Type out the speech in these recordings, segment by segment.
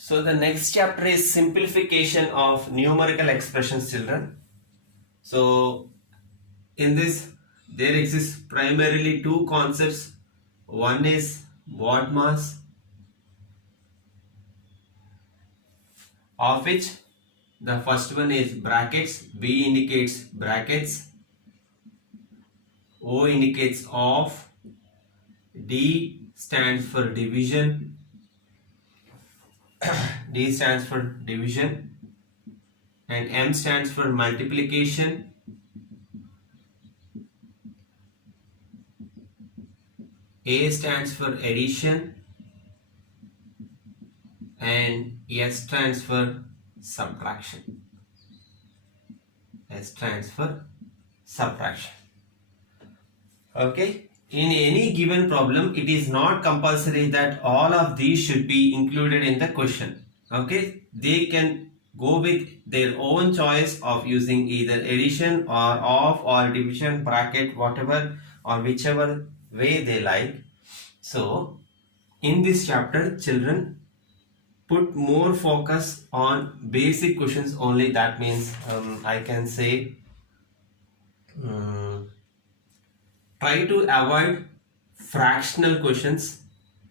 So the next chapter is simplification of numerical expressions, children. So in this there exists primarily two concepts. One is word mass, of which the first one is brackets. B indicates brackets, O indicates off, D stands for division, D stands for division, and M stands for multiplication, A stands for addition, and S stands for subtraction. S stands for subtraction. Okay. In any given problem, it is not compulsory that all of these should be included in the question. Okay. They can go with their own choice of using either addition or off or division, bracket, whatever or whichever way they like. So in this chapter, children, put more focus on basic questions only. That means I can say try to avoid fractional questions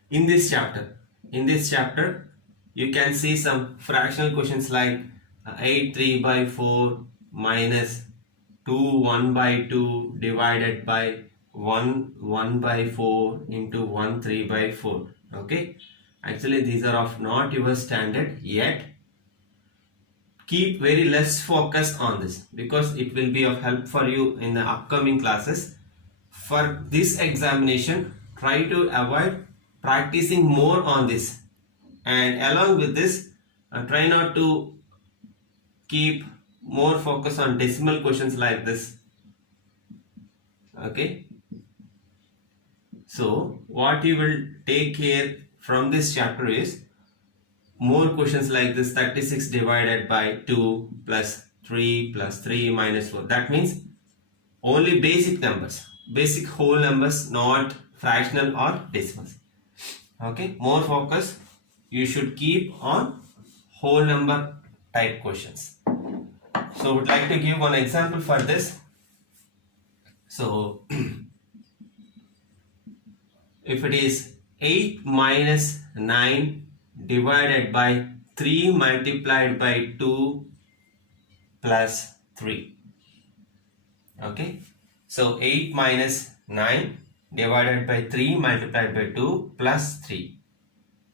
in this chapter. In this chapter, you can see some fractional questions like 8 3 by 4 minus 2 1 by 2 divided by 1 1 by 4 into 1 3 by 4. Okay. Actually, these are of not your standard yet. Keep very less focus on this because it will be of help for you in the upcoming classes. For this examination, try to avoid practicing more on this, and along with this, try not to keep more focus on decimal questions like this. Okay. So what you will take care from this chapter is more questions like this: 36 divided by 2 plus 3 plus 3 minus 4. That means only basic numbers, basic whole numbers, not fractional or decimals. Okay, more focus you should keep on whole number type questions. So would like to give one example for this. So if it is 8 minus 9 divided by 3 multiplied by 2 plus 3. Okay. So 8 minus 9 divided by 3 multiplied by 2 plus 3.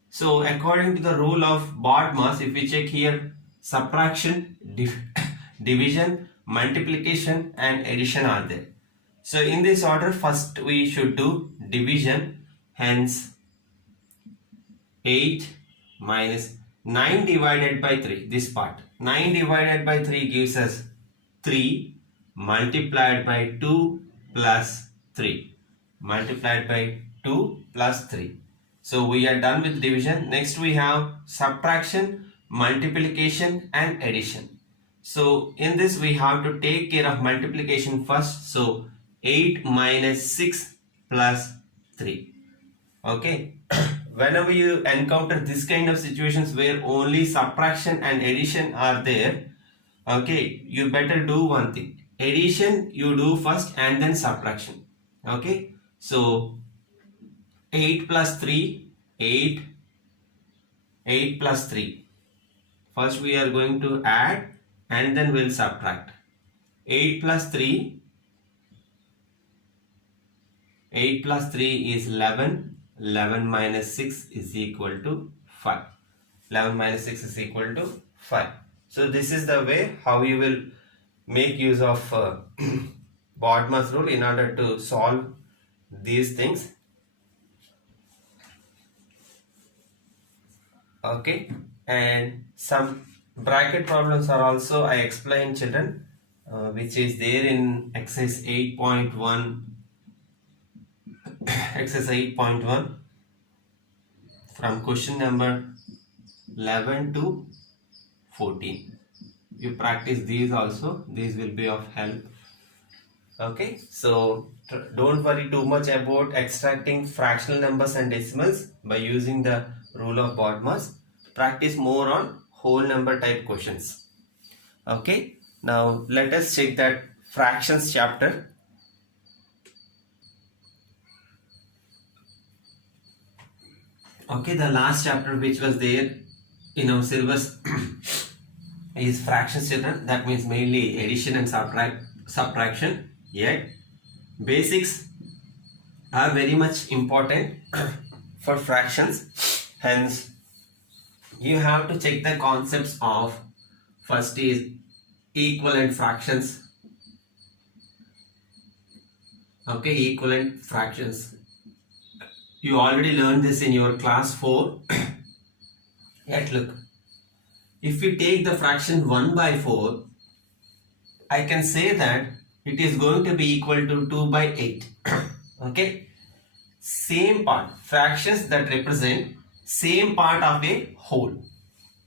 So according to the rule of BODMAS, if we check here, subtraction, division, multiplication and addition are there. So in this order, first we should do division. Hence 8 minus 9 divided by 3, this part. 9 divided by 3 gives us 3 multiplied by 2 plus 3. Multiplied by 2 plus 3. So we are done with division. Next we have subtraction, multiplication and addition. So in this we have to take care of multiplication first. So 8 minus 6 plus 3. Okay. Whenever you encounter this kind of situations where only subtraction and addition are there, okay, you better do one thing. Addition you do first and then subtraction. Okay. So 8 plus 3, 8 plus 3. First we are going to add and then we'll subtract. 8 plus 3, 8 plus 3 is 11. 11 minus 6 is equal to 5. 11 minus 6 is equal to 5. So this is the way how you will make use of BODMAS rule in order to solve these things. Okay, and some bracket problems are also I explained, children, which is there in exercise 8.1. Exercise 8.1 from question number 11 to 14. You practice these also. These will be of help. Okay, so don't worry too much about extracting fractional numbers and decimals by using the rule of BODMAS. practice more on whole number type questions. Okay, now let us check that fractions chapter. Okay, the last chapter which was there in our syllabus is fractions children. That means mainly addition and subtraction. Yet basics are very much important for fractions. Hence, you have to check the concepts of first is equivalent fractions. Okay, equivalent fractions. You already learned this in your class 4. Yet look, if we take the fraction 1 by 4, I can say that it is going to be equal to 2 by 8. Okay, same part, fractions that represent same part of a whole.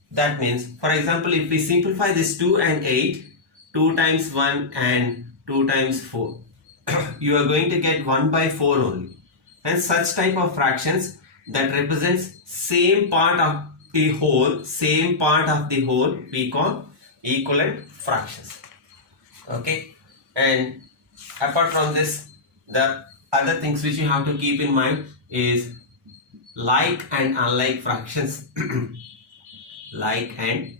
That means, for example, if we simplify this 2 and 8, 2 times 1 and 2 times 4, you are going to get 1 by 4 only. And such type of fractions that represents same part of the whole, we call equivalent fractions. Okay, and apart from this, the other things which you have to keep in mind is like and unlike fractions. Like and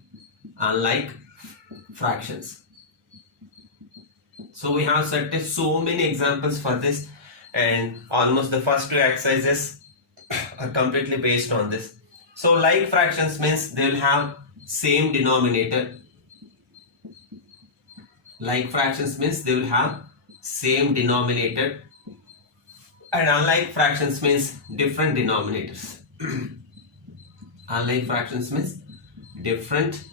unlike fractions. So we have certain so many examples for this, and almost the first 2 exercises are completely based on this. So like fractions means they will have same denominator. Like fractions means they will have same denominator, and unlike fractions means different denominators. Unlike fractions means different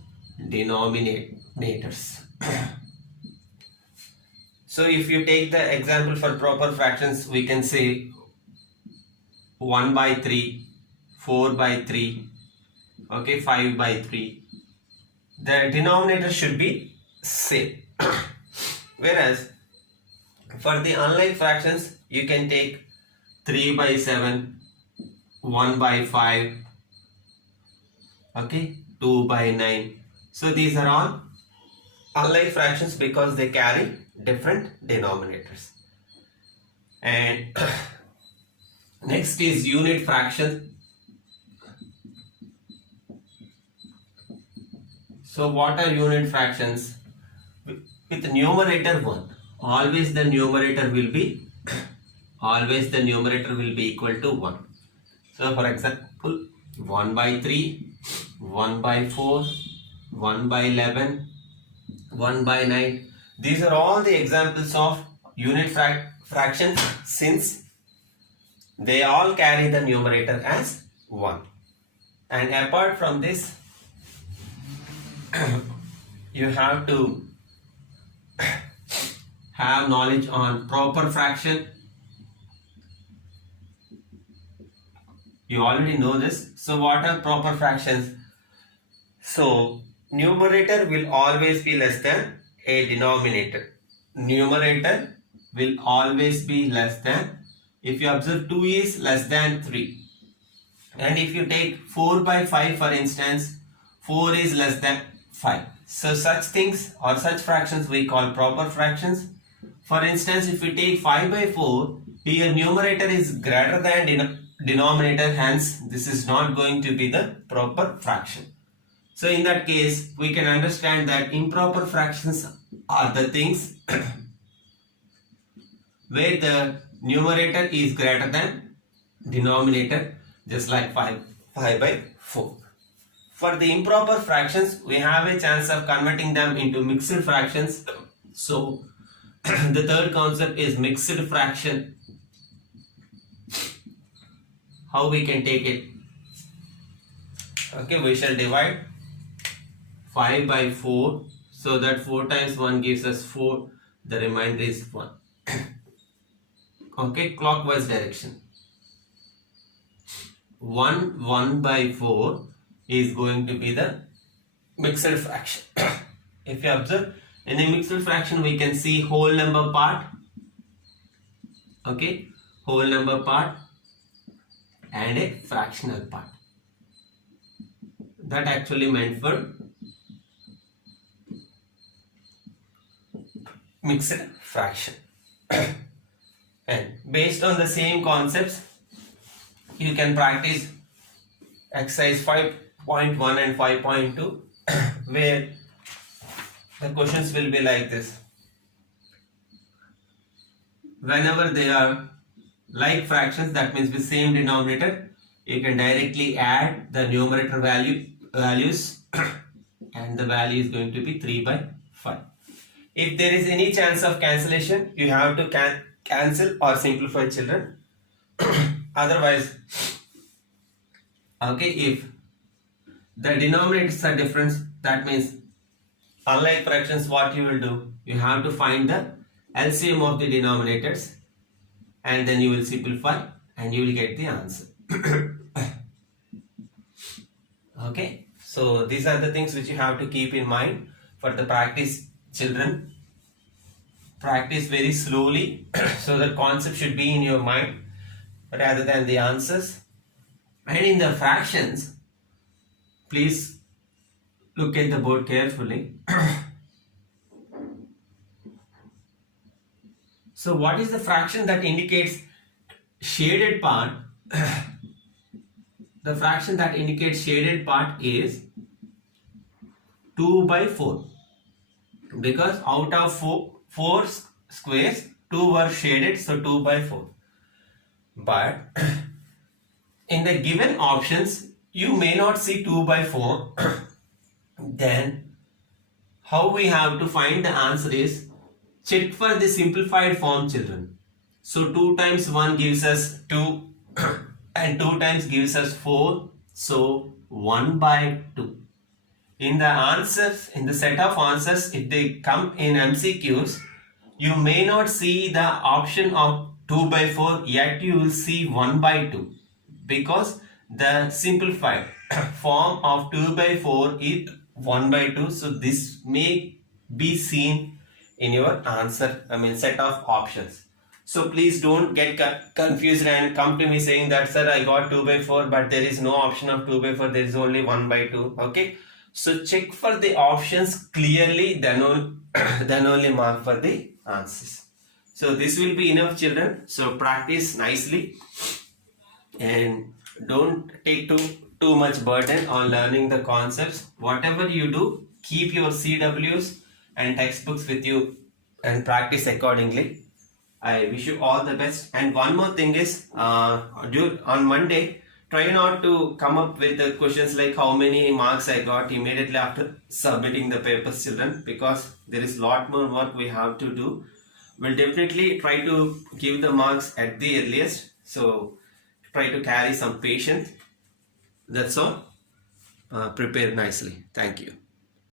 denominators. So if you take the example for proper fractions, we can say 1 by 3, 4 by 3, okay, 5 by 3. The denominator should be same. Whereas for the unlike fractions, you can take 3 by 7, 1 by 5, okay, 2 by 9. So these are all unlike fractions because they carry different denominators. And next is unit fraction. So what are unit fractions? With numerator 1, always the numerator will be equal to 1. So for example, 1 by 3, 1 by 4, 1 by 11, 1 by 9. These are all the examples of unit fractions since they all carry the numerator as 1. And apart from this, you have to have knowledge on proper fraction. You already know this. So what are proper fractions? So numerator will always be less than a denominator. Numerator will always be less than, if you observe, 2 is less than 3. And if you take 4 by 5 for instance, 4 is less than 5. So such things or such fractions we call proper fractions. For instance, if we take 5 by 4, here numerator is greater than denominator, hence this is not going to be the proper fraction. So in that case, we can understand that improper fractions are the things where the numerator is greater than denominator, just like 5 by 4. For the improper fractions, we have a chance of converting them into mixed fractions. So the third concept is mixed fraction. How we can take it? Okay, we shall divide 5 by 4, so that 4 times 1 gives us 4, the remainder is 1. Okay, clockwise direction. 1 by 4 is going to be the mixed fraction. If you observe, in a mixed fraction we can see whole number part, okay, whole number part and a fractional part. that actually meant for mixed fraction. And based on the same concepts, you can practice exercise 5.1 and 5.2 where the questions will be like this. Whenever they are like fractions, that means with same denominator, you can directly add the numerator values and the value is going to be 3 by 5. If there is any chance of cancellation, you have to cancel or simplify, children. Otherwise, okay, if the denominators are different, that means unlike fractions, what you will do, you have to find the LCM of the denominators and then you will simplify and you will get the answer. Okay, so these are the things which you have to keep in mind for the practice, children. Practice very slowly so the concept should be in your mind rather than the answers. And in the fractions, please look at the board carefully. So what is the fraction that indicates shaded part? The fraction that indicates shaded part is 2 by 4. Because out of 4 squares, 2 were shaded, so 2 by 4. But in the given options, you may not see 2 by 4. Then how we have to find the answer is check for the simplified form, children. So 2 times 1 gives us 2 and 2 times gives us 4. So 1 by 2. In the answers, in the set of answers, if they come in MCQs, you may not see the option of 2 by 4, yet you will see 1 by 2. Because the simplified form of 2 by 4 is 1 by 2. So this may be seen in your answer, set of options. So please don't get confused and come to me saying that, sir, I got 2 by 4, but there is no option of 2 by 4, there is only 1 by 2. Okay. So check for the options clearly, then only mark for the answers. So this will be enough, children. So practice nicely and don't take too much burden on learning the concepts. Whatever you do, keep your CWs and textbooks with you and practice accordingly. I wish you all the best. And one more thing is, on Monday, try not to come up with the questions like how many marks I got immediately after submitting the papers, children, because there is a lot more work we have to do. We'll definitely try to give the marks at the earliest. So try to carry some patience. That's all. Prepare nicely. Thank you.